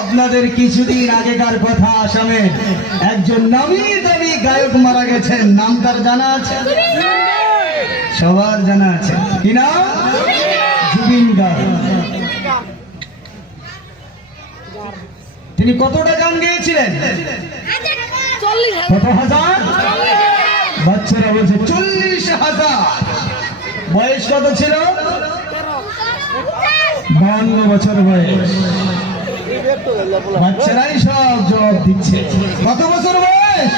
আপনাদের কিছুদিন আগেকার কথা, আসামে একজন নামি দামি গায়ক মারা গেছেন। নাম তার জানা আছে? সবার জানা আছে। কি নাম? জুবিন গার্গ। তিনি কতটা গান গেয়েছিলেন? কত হাজার? বাচ্চারা বলছে 40,000। বয়স কত ছিল? 52 বছর বয়স। বাচ্চারাই সব জবাব দিচ্ছে। কত বছর বয়স?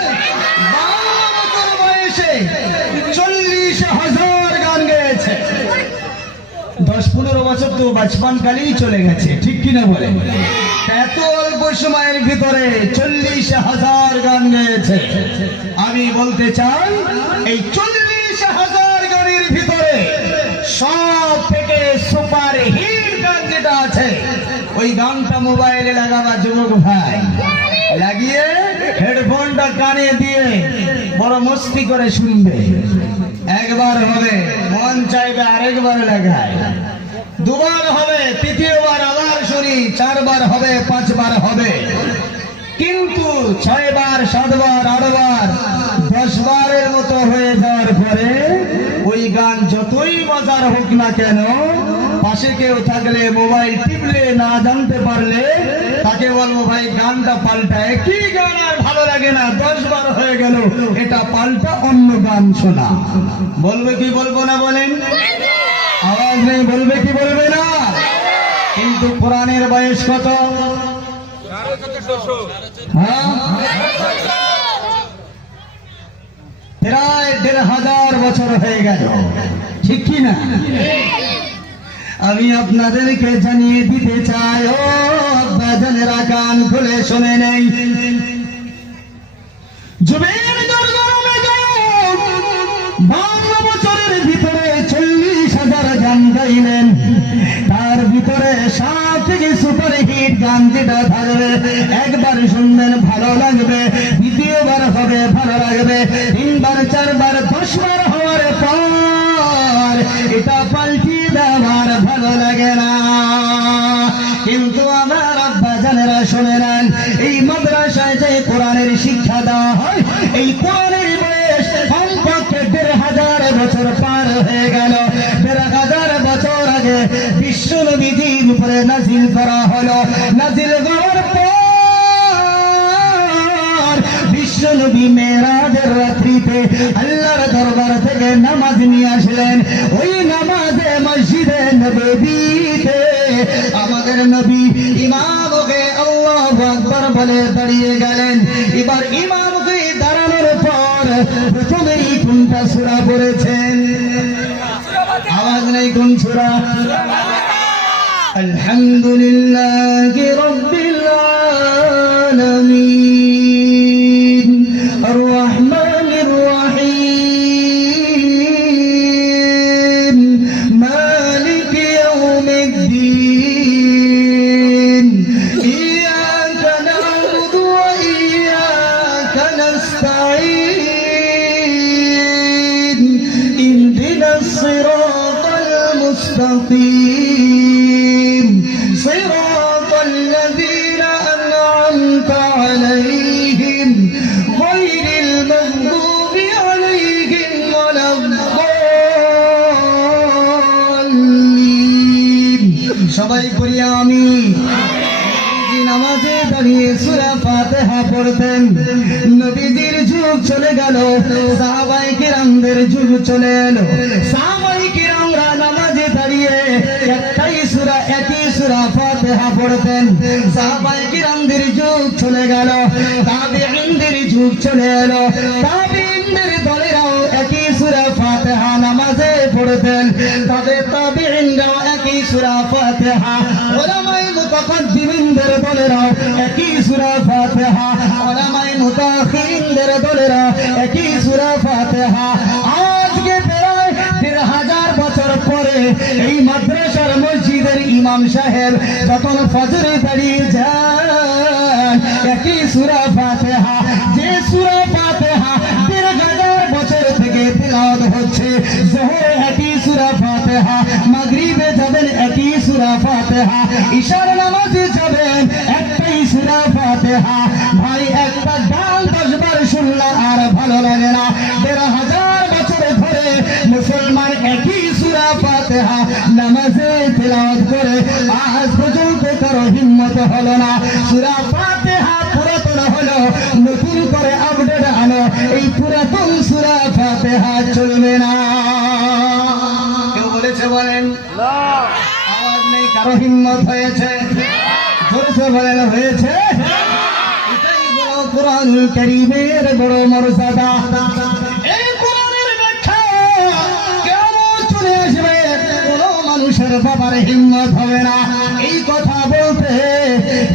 52 বছর বয়সে 40,000 গান গেয়েছে। 10-15 বছর তো বাচপান কালেই চলে গেছে, ঠিক কিনা বলে? এত অল্প সময়ের ভিতরে 40,000 গান গেয়েছে। আমি বলতে চাই, এই 40,000 গানের ভিতরে সব থেকে সুপার হিট গান যেটা আছে, ওই গানটা মোবাইলে লাগাবা যুবক ভাই, লাগিয়ে হেডফোনটা কানে দিয়ে বড় মস্তি করে শুনবে। একবার হবে, মন চাইবে আরেকবার লাগায়, দুবার হবে, তৃতীয়বার আবার শুনি, 4 বার হবে, 5 বার হবে। কিন্তু 6 বার, 7 বার, 8 বার, 10 বারের মতো হয়ে যাওয়ার পরে ওই গান যতই মজার হোক না কেন, পাশে কেউ থাকলে, মোবাইল টিপলে, না জানতে পারলে তাকে বলবো, ভাই গানটা পাল্টা, একই গান আর ভালো লাগে না, 10 বার হয়ে গেল, এটা পাল্টা, অন্য গান শোনা। বলবে কি বলবো না বলেন? আওয়াজ নেই, বলবে কি বলবে না? কিন্তু কোরআনের বয়স কত? প্রায় 1,500 বছর হয়ে গেল, ঠিক কি না? আমি আপনাদেরকে জানিয়ে দিতে চাই, ও আব্বাজানেরা, কান খুলে শুনে নেই। যুবের দরবারে গায়ক 52 বছরের ভিতরে 40,000 গান গাইলেন। তার ভিতরে 7 থেকে সুপার হিট গান যেটা থাকবে, একবার শুনবেন ভালো লাগবে, দ্বিতীয়বার হবে ভালো লাগবে, 3 বার, 4 বার, 10 বার হওয়ার পর এটা পাল্টিয়ে দেওয়ার ভালো লাগে না। কিন্তু আমার আব্বাজানেরা শুনে নেন, এই মাদ্রাসায় যে কোরআনের শিক্ষা দেওয়া হয়, এই কোরআনের বয়স কমপক্ষে 1,500 বছর পার হয়ে গেল। 1,500 বছর আগে বিশ্ব নবীজির উপরে নাজিল করা হলো। নাজিল করার পর বিশ্ব নবী মেরাজের রাত্রিতে আল্লাহর দরবার থেকে নামাজ নিয়ে আসলেন। ওই নামাজে মসজিদে নববীতে আমাদের নবী ইমামকে আল্লাহু আকবার বলে দাঁড়িয়ে গেলেন। এবার ইমামকে দাঁড়ানোর পর প্রথমেই কোনটা সূরা পড়েছেন? আওয়াজ নেই, কোন সূরা? আলহামদুলিল্লাহি রাব্বিল আলামিন আর রহমানির রহিম মালিকি ইয়াউমিদ্দিন ইয়াকা না'বুদু ওয়া ইয়াকা নাস্তাঈন ইহদিনাস সিরাতাল মুস্তাকিম সিরাতাল লাযীনা আন'আমতা আলাইহিম গায়রিল মাগদুবি আলাইহিম ওয়ালাদ-দাল্লিন। সবাই পড়ি আমিন। নবীজি নামাজে দাঁড়িয়ে সূরা ফাতিহা পড়তেন। নবীজির যুগ চলে গেল, সাহাবায়ে কিরামদের যুগ চলে এলো। সাহাবায়ে কিরামরা নামাজে দাঁড়িয়ে একটাই সূরা, একই সূরা ফাতিহা পড়তেন। সাহাবায়ে কিরামদের যুগ চলে গেল, তাবিঈনদের যুগ চলে এলো। তাবিঈনদের দলেরাও একই সূরা ফাতিহা নামাজে পড়তেন। তবে তাবিঈনরাও একই সূরা ফাতিহা, উলামায়ে মুতাকাদ্দিমিনদের দলেরাও একই সূরা ফাতিহা, উলামায়ে মুতাআখিরিনদের দলেরা একই সূরা ফাতিহা। আজকে প্রায় 1,500 বছর পরে এই মাদ্রাসার মসজিদের ইমাম সাহেব যখন ফজরে দাঁড়িয়ে যান, একই সূরা ফাতিহা, যে সূরা ফাতিহা 1,500 বছর থেকে তিলাওয়াত হচ্ছে। যোহরে একই সূরা ফাতিহা, মাগরিবে যাবেন একই সূরা ফাতিহা, ইশার নামাজে যাবেন একটাই ফাতিহা। ভাই একটা গান 10 বার শুনলে আর ভালো লাগে না। 1500 বছর ধরে মুসলমান একই সূরা ফাতিহা নামাজে তেলাওয়াত করে, আজ পর্যন্ত কারো হিম্মত হলো না সূরা ফাতিহা পুরাতন হলো, নতুন করে আপডেট আনো, এই পুরাতন সূরা ফাতিহা চলবে না। কেউ বলেছে বলেন? আওয়াজ নেই, কারো হিম্মত হয়েছে? জোরসে বলেন হয়েছে? এটাই বড় কোরআনুল কারীমের বড় মর্যাদা। এই কোরআনের ব্যাখ্যা কেমন চলে আসবে, কোনো মানুষের ব্যাপারে হিম্মত হবে না এই কথা বলতে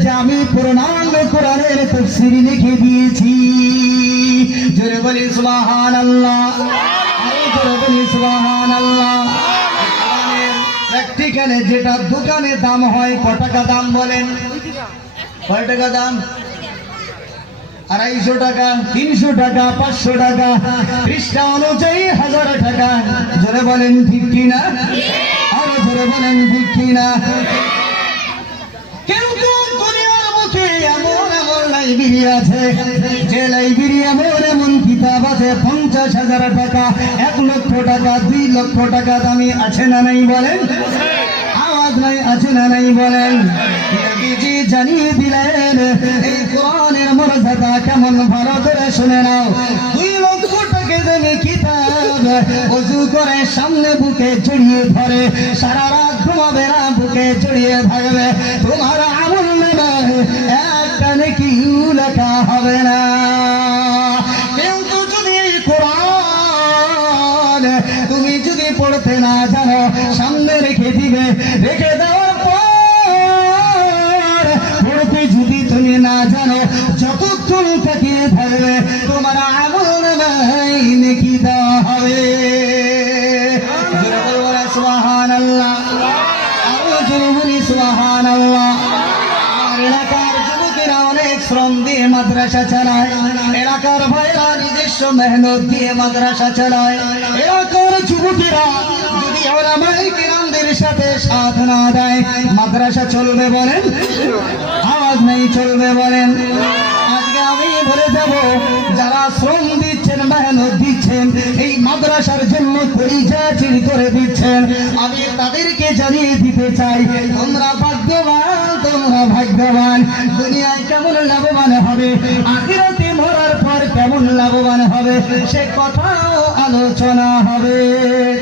যে আমি পূর্ণাঙ্গ কোরআনের তাফসীর লিখে দিয়েছি। জোরে বলি সুবহানাল্লাহ, আরো জোরে বলি সুবহানাল্লাহ। প্র্যাকটিক্যালে যেটা দোকানে দাম হয় কত টাকা দাম বলেন? কয় টাকা দাম? 250 টাকা, 300 টাকা, 500 টাকা, পৃষ্ঠা অনুযায়ী 1000 টাকা। জোরে বলেন ঠিক কিনা? আরো জোরে বলেন ঠিক কিনা? কিন্তু দুনিয়ার বুকে এমন এমন লাইব্রেরি আছে, যে লাইব্রেরি এমন কিতাব আছে 50,000 টাকা, 1 লক্ষ টাকা, 2 লক্ষ টাকা দামি আছে না নাই বলেন? আওয়াজ নাই, আছে না নাই বলেন? নবীজি জানিয়ে দিলেন এই কোরআনের মর্যাদা কেমন, ভালো করে শুনে নাও। 2 লক্ষ টাকা দামি কিতাব ওযু করে সামনে বুকে জড়িয়ে ধরে, সারা রাত ঘুমাবে না, বুকে জড়িয়ে থাকবে, তোমার আমল নামায় একটা নেকি লেখা হবে না। কিন্তু যদি এই কোরআন তুমি যদি পড়তে না জানো, সামনে রেখে দিবে, রেখে দেওয়ার পর পড়তে যদি তুমি না জানো, যতক্ষণ তাকিয়ে থাকবে তোমার আমল নামায় নেকি দেওয়া হবে। জোরে বলবো না সুবহানাল্লাহ? আরো জোরে বলি সুবহানাল্লাহ। আর এলাকার যুবকেরা অনেক শ্রম দিয়ে মাদ্রাসা চালায়, এলাকার ভাইরা নিজস্ব মেহনত দিয়ে মাদ্রাসা চালায়। এলাকার যুবকেরা যদি উলামায়ে কিরামদের সাথে সাথ না দেয়, মাদ্রাসা চলবে বলেন? আওয়াজ নেই, চলবে বলেন? আজকে আমি বলে যাব, যারা শ্রম দিচ্ছেন, মেহনত দিচ্ছেন, এই মাদ্রাসার জন্য পরিচা চিড়ি করে দিচ্ছেন, আমি তাদেরকে জানিয়ে দিতে চাই, তোমরা ভাগ্যবান, তোমরা ভাগ্যবান। দুনিয়ায় কেমন লাভবান হবে, আখিরাতে মরার পর কেমন লাভবান হবে, সে কথাও আলোচনা হবে।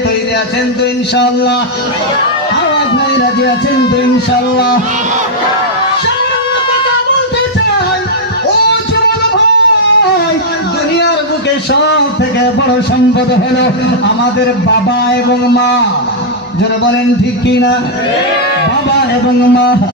তৈরি আছেন তো ইনশাআল্লাহ? আওয়াজ নাই, রাজি আছেন তো ইনশাআল্লাহ? দুনিয়ার বুকে সব থেকে বড় সম্পদ হলো আমাদের বাবা এবং মা। যারা বলেন ঠিক কিনা? বাবা এবং মা।